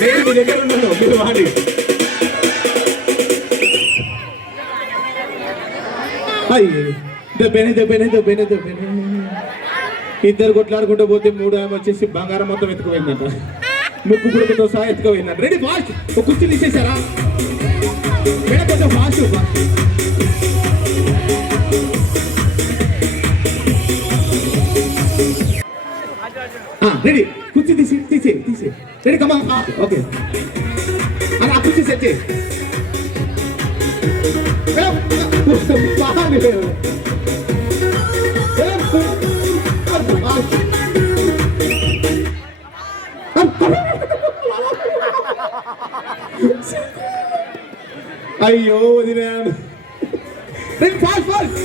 నేను మీ దగ్గర ఉన్నాను, మీరు వాడి. అయ్యే దెబ్బనే దెబ్బనే దెబ్బనే దెబ్బనే. ఇద్దరు కొట్లాడుకుంటూ పోతే మూడు ఆమె వచ్చేసి బంగారం మొత్తం ఎత్తుకుపోయిందంట, ముక్కు గుడుకుతో సహా ఎత్తుకుపోయిందంట. Ready fast. ఒక కుర్చీ తీసేశారా మేడం, కొంచెం ఫాస్ట్. రెడీ, కుర్చీ తీసి తీసే తీసే. రెడీ కమా. ఓకే అని ఆ కుర్చీ సెట్ చేయి. అయ్యో వదిలేను. Fast fast.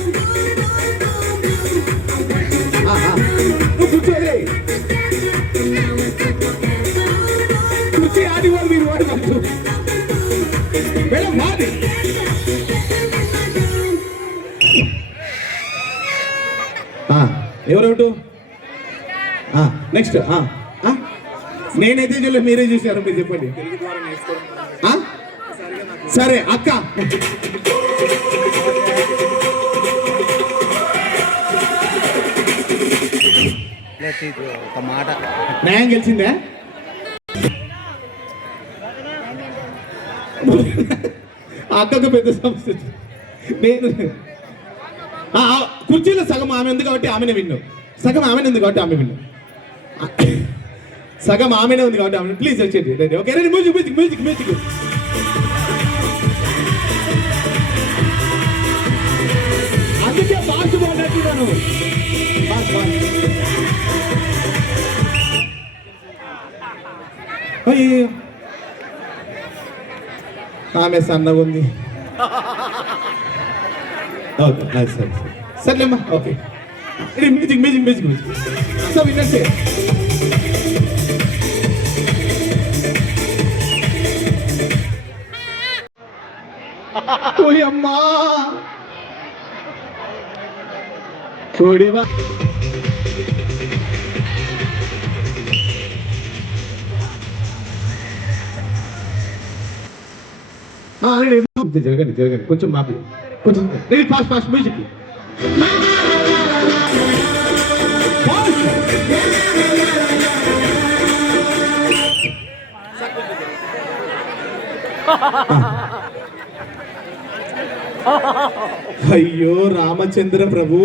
నువ్వు కూర్చోలే, కూర్చో. ఆడి వాళ్ళు మీరు వాడి వాళ్ళు మేడం వాడి. ఎవరెవరు నెక్స్ట్? నేనైతే చూడలేదు, మీరే చూసారు, మీరు చెప్పండి. సరే అక్క. ఒక మాట న్యాయం గెలిచిందే. అక్కకు పెద్ద సమస్య. నేను కుర్చీలో సగం ఆమె ఉంది కాబట్టి ఆమెనే విన్ను, సగం ఆమెనే ఉంది కాబట్టి ఆమె విన్ను, సగం ఆమెనే ఉంది కాబట్టి ఆమె. ప్లీజ్ వచ్చేది. Ready? Okay ready. Music music music music. అందుకే ఫాస్ట్ బాగున్నట్టున్నాను. అయ్యో ఆమె సన్నగా ఉంది. ఓకే సరే సర్లేమ్మా. Okay ready. Music music music music. So విన్నర్సే. అమ్మా చూడివా. జరగండి జరగండి కొంచెం మాపి కొంచెం. Ready fast fast music. అయ్యో రామచంద్ర ప్రభు.